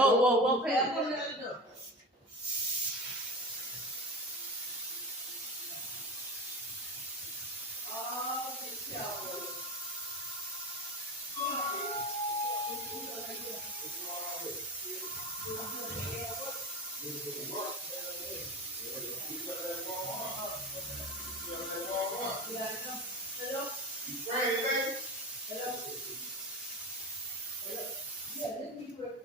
Oh, okay, I'm gonna let it go. Oh, this shower. Hello? You spraying, baby? Hello? Hello? Yeah, let me do it.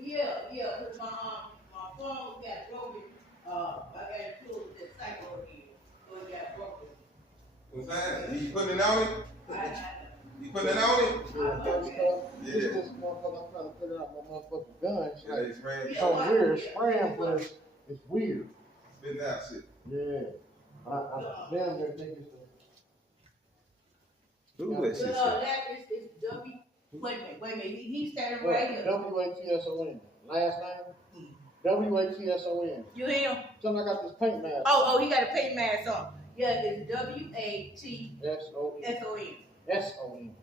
Yeah, because my phone got broken. I got to pull the cycle again, so it got broken. What's that? You putting it on it? You putting it on it? Yeah. This motherfucker, I'm trying to figure out my motherfucking gun. It's Yeah, like, they spraying. it's so weird. It's spraying, but it's weird. Spit that shit. Yeah. I damn near think it's the. Who that shit? That is W. Wait a minute. He's standing right here. WATSON. Last name? WATSON. You hear him? Something I got this paint mask. Oh, he got a paint mask on. Yeah, it's WATSON. SON.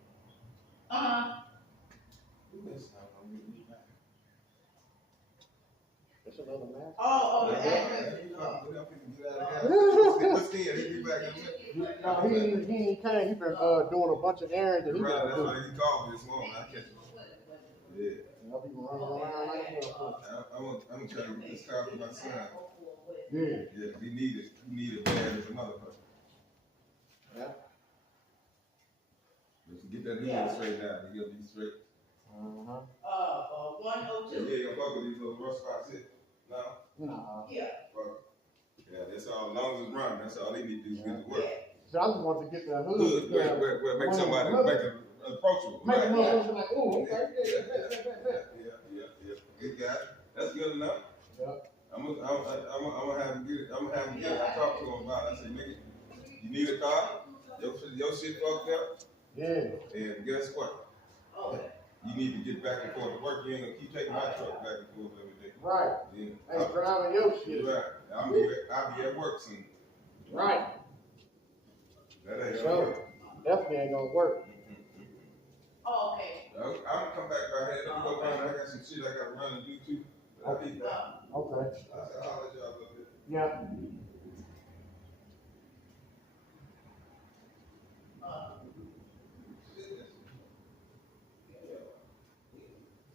That's another mask. Oh, the address. What's the he back in there? No, he ain't came. He been doing a bunch of errands that he got to That's do. why he called me this morning. I catch him. Yeah. I'll be running around like hell. I'm trying to get this car for my son. Yeah. Yeah, he needed bad as another person. Yeah. If you get that new one straight down, he'll be straight. 102. Yeah, you'll fuck with these little rough spots here. No? Nah. Yeah. Fuck. Yeah, that's all. As long as it's running, that's all they need to do is get to work. So I just want to get that hood. Where make somebody make it approachable. Make a Right? motherfucker like, oh, okay, Yeah. Good guy. That's good enough. Yeah. I'm gonna have him get it. I'm gonna have him get it. I talked to him about it. I said, nigga, you need a car? Your shit fucked up? Yeah. And guess what? You need to get back and forth to work. You ain't gonna keep taking my truck back and forth every day. Right. Yeah. Ain't driving your shit. Right. I'll be at work soon. Right. That ain't So, gonna definitely ain't gonna work. Oh, okay. I'm gonna come back right here. Let me go run. I got some shit I gotta run and do too. But I'll be back. Okay. I'll let y'all a little bit. Yeah.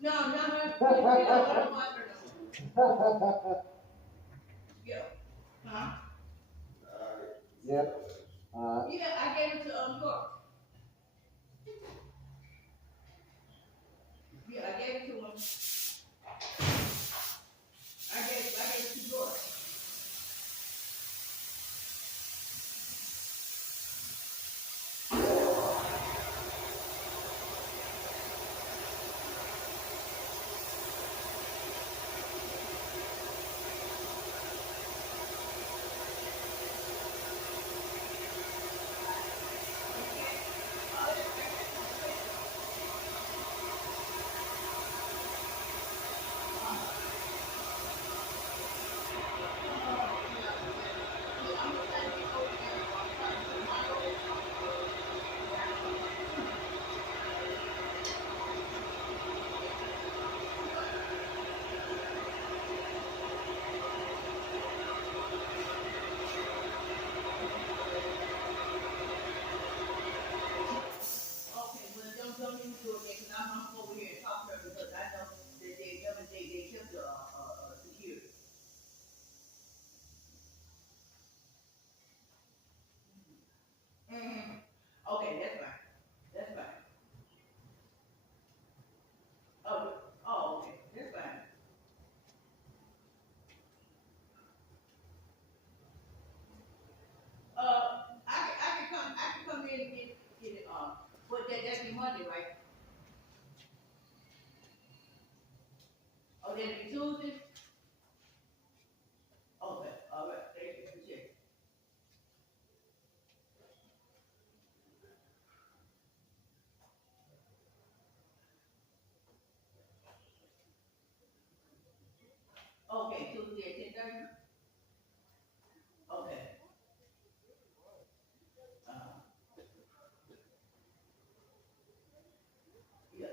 No. Yeah. Huh? Yep. Yeah, I gave it to York. Yeah, I gave it to him. I gave it to York. Don't even do it because I'm over here and talk to her because I know that they killed the security. Okay, that's fine. That's fine. Oh, okay, that's fine. I can come in and get it but that'd be Monday, right? Oh, that'd be Tuesday? Okay, all right, thank you for checking. Okay, Tuesday at 10:30? Okay. Yeah.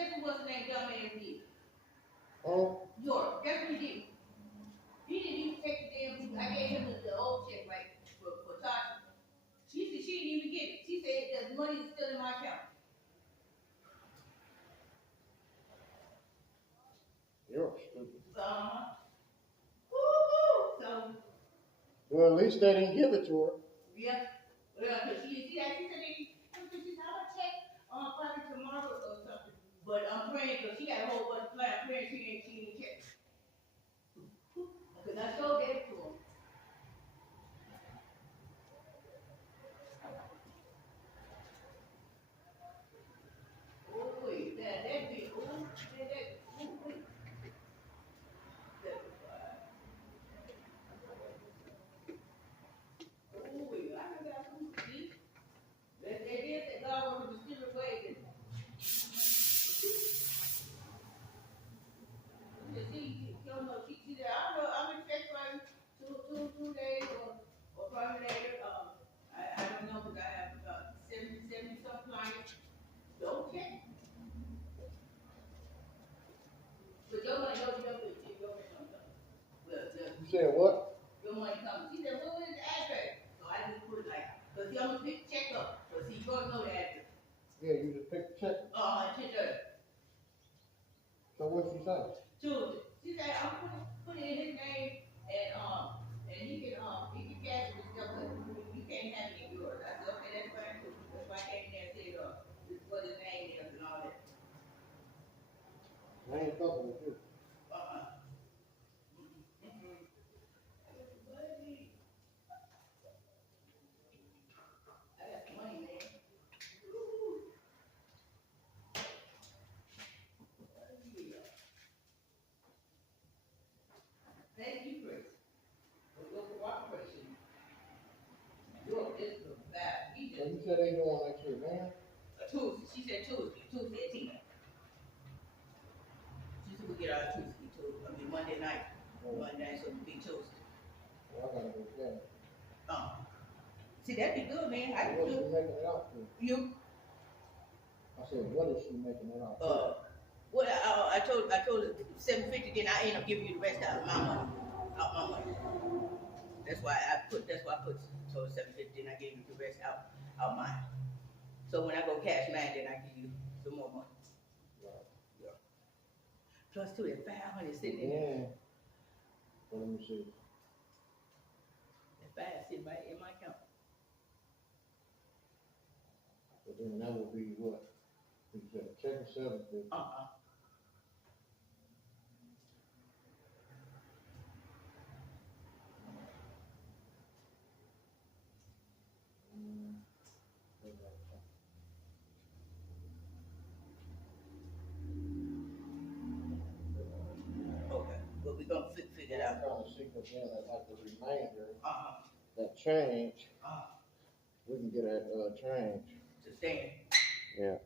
guess what's the name dumb man did? Oh, York. Guess what he did? He didn't even take the damn. I gave him the old check right for Tasha. She said she didn't even get it. She said the money is still in my account. you're stupid. Woo-hoo. So Well, at least they didn't give it to her. yeah. Well, cause she said she said I'm gonna check probably tomorrow or something. But I'm praying because she got a whole bunch of plans. I'm praying she ain't check. Because I still gave it to him. Oh wait, that be oh that oh wait. Oh wait, I got some see. That is that God wants to steal away. See, you don't know. She said, I don't know. I'm gonna check for you 2 days or probably later. I don't know because I have 70 some clients. Don't check. But your money goes to your money comes up. You said what? Your money comes. She said, what is the address? So I just put it like, because see, I'm gonna pick check up. But see, you gotta know the address. Yeah, you just picked the check. Check up. So what she say? Tuesday. She said, I'm put it in his name and he can cash it and stuff, but you can't have it in yours. I said, okay, that's fine too. That's why I came in there and said, this is what his name is and all that. I ain't fucking with you. I got the money, man. Thank you, Chris, for your cooperation. Your business is bad. He So just you said they doing that shit, man? Tuesday. She said Tuesday at 10. She said we get our Tuesday. I mean Monday night. Monday night, so it'll be Tuesday. Well, I gotta go there. See, that'd be good, man. I What can is do she making it out for? you. I said, what is she making it out for? What I told her $750. Then I end up giving you the rest out of my money. That's why I put told her $750. Then I gave you the rest out mine. So when I go cash mine, then I give you some more money. Right. Yeah. Plus two, that 500 sitting in there. Yeah. Well, let me see. That 5 sitting right in my account. But then that would be what? You said check of 750. Okay, but we're gonna figure it out. I'm trying to see because then that like the remainder, Uh-huh. that change, Uh-huh. we can get that change. To stand. Yeah.